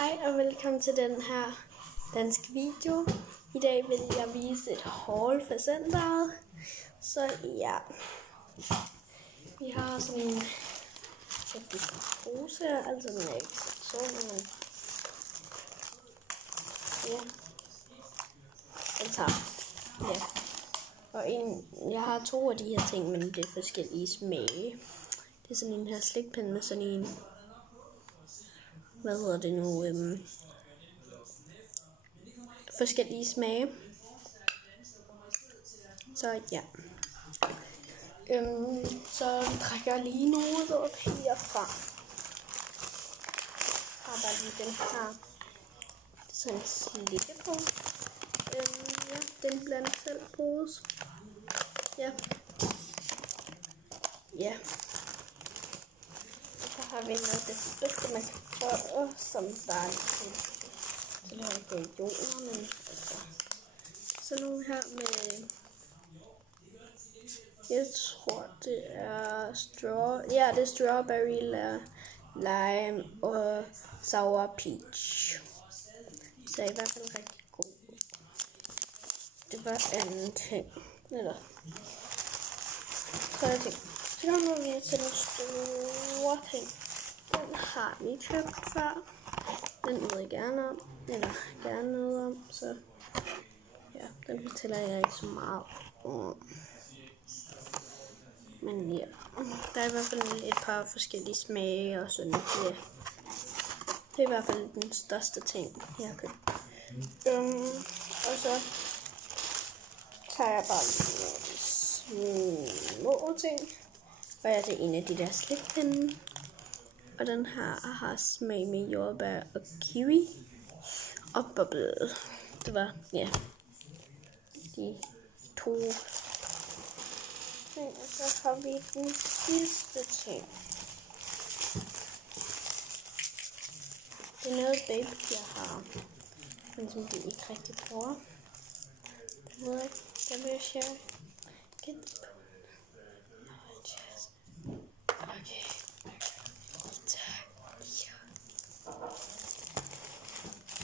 Hej og velkommen til den her danske video. I dag vil jeg vise et haul for centeret. Så ja, vi har sådan en pose, altså den er ikke så men ja, den tager. Ja. Og jeg har 2 af de her ting, men det er forskellige smage. Det er sådan en her slikpind med sådan en, hvad hedder det nu, forskellige smage. Så ja. Så trækker jeg lige noget op herfra. Jeg har bare lige den her. Det er sådan en slikkepose. Ja, den blandt selv bruges. Ja. Ja. Og så har vi noget det bedste, man kan få, som bare til at have gallioner, men altså sådan nogle her med, jeg tror det er det er strawberry, lime og sour peach. Så i hvert fald rigtig god. Det var anden ting. Eller så jeg tænkte, så kommer vi til den store ting. Den har vi købt før. Den ved jeg gerne om. Eller gerne noget om. Så ja, den fortæller jeg ikke så meget om. Men ja, der er i hvert fald et par forskellige smage og sådan. Ja. Det er i hvert fald den største ting, jeg har købt. Og så tager jeg bare nogle små ting. Og det er en af de der slikpinde. Og den her har smag med jordbær og kiwi. Og boble. Det var, ja, de 2 ting. Og så har vi den sidste ting. Det er noget baby, jeg har. Men som de ikke rigtig bruger. Det ved jeg ikke. Der vil jeg share. Get okay.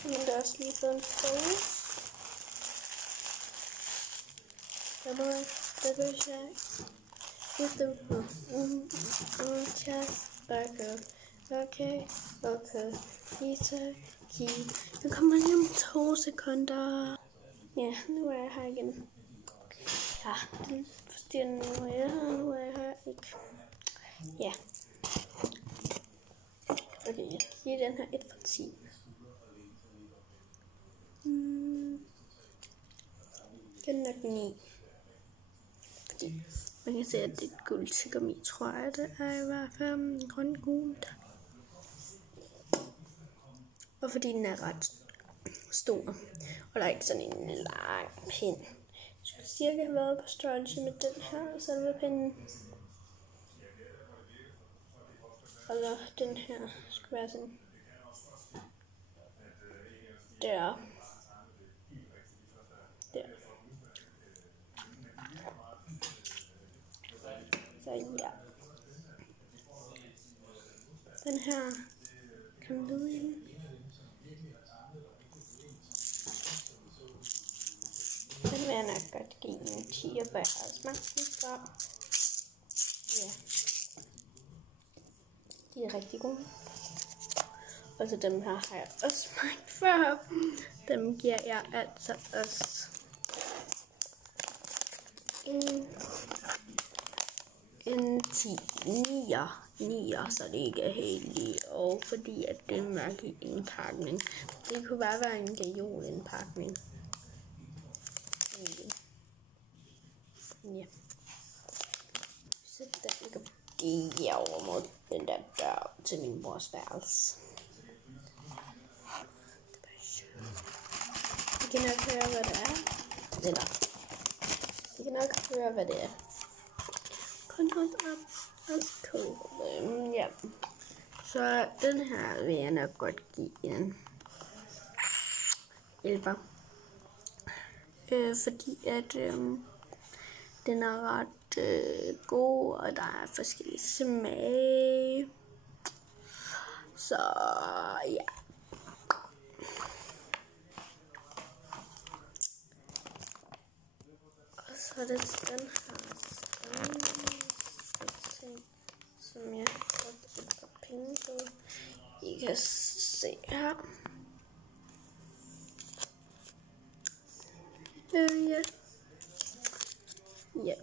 Men der er også lige fået en pose. Jeg ved ikke. Det vil jeg ikke. Just okay. Nu kommer jeg om 2 sekunder. Ja, nu er jeg her igen. Ja, den forstyrrer nu er jeg her, nu er jeg her ikke. Ja. Okay, jeg giver den her 1 fra 10. Den er nok 9. Fordi man kan se, at det er et guld tyggegummi, tror jeg. Det er i hvert fald grøn-gult. Og fordi den er ret stor. Og der er ikke sådan en lang pind. Jeg skulle cirka have været på størrelse med den her selve pinden. Eller den her skulle være sådan der. Så ja. Den her kan lyde i den. Den vil jeg nok godt give en 10, for jeg har smagt den før. Ja. De er rigtig gode. Og så dem her har jeg også smagt før. Dem giver jeg altså også en 10. 9'er, så det ikke er helt lige. Og fordi at det er mørk i indpakning. Det kunne bare være en gajol-indpakning. Ja. Så den kan blive over mod den der dør til min mors værelse. I kan nok høre, hvad det er. Eller, I kan nok høre, hvad det er. Kun hold op og skål. Ja. Så den her vil jeg nok godt give en 11. Fordi at den er ret god, og der er forskellige smage. Så ja. Og den har ting, som jeg har fået et par penge på. I kan se her. Ja.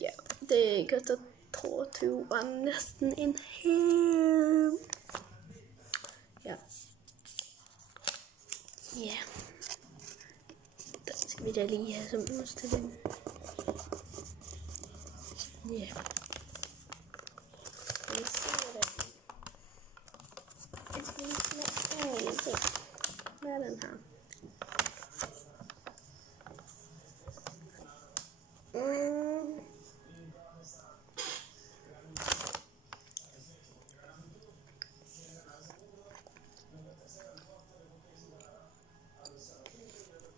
Ja. Det koster 22 og næsten en hel. Ja. Ja. Den skal vi da lige have som udstilling. Ja. Vi ser det. Jeg skal lige smage en ting. Hvad er den her?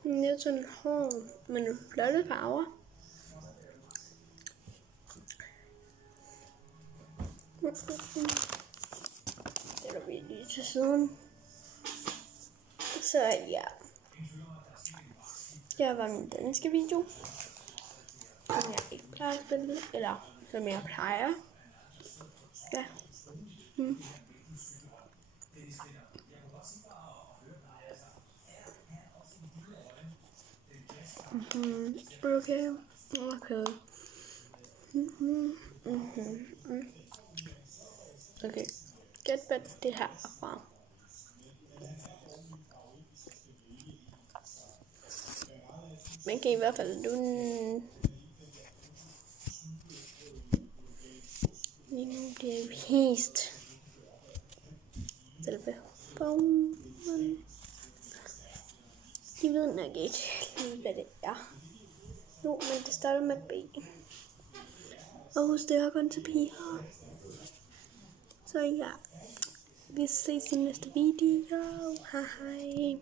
Det er sådan hård, men flotte farver. Det er vi lige til siden. Så ja. Her var min danske video, som jeg ikke plejer at spille, eller som jeg plejer. Ja. Okay. Okay. Gæt hvad det her er fra. Man kan i hvert fald lige nu bliver vist selve bomben. De ved nok ikke lige hvad det er. Jo, men det starter med B. Og husk det er kun til piger. Så ja, vi ses i næste video. Hej hej.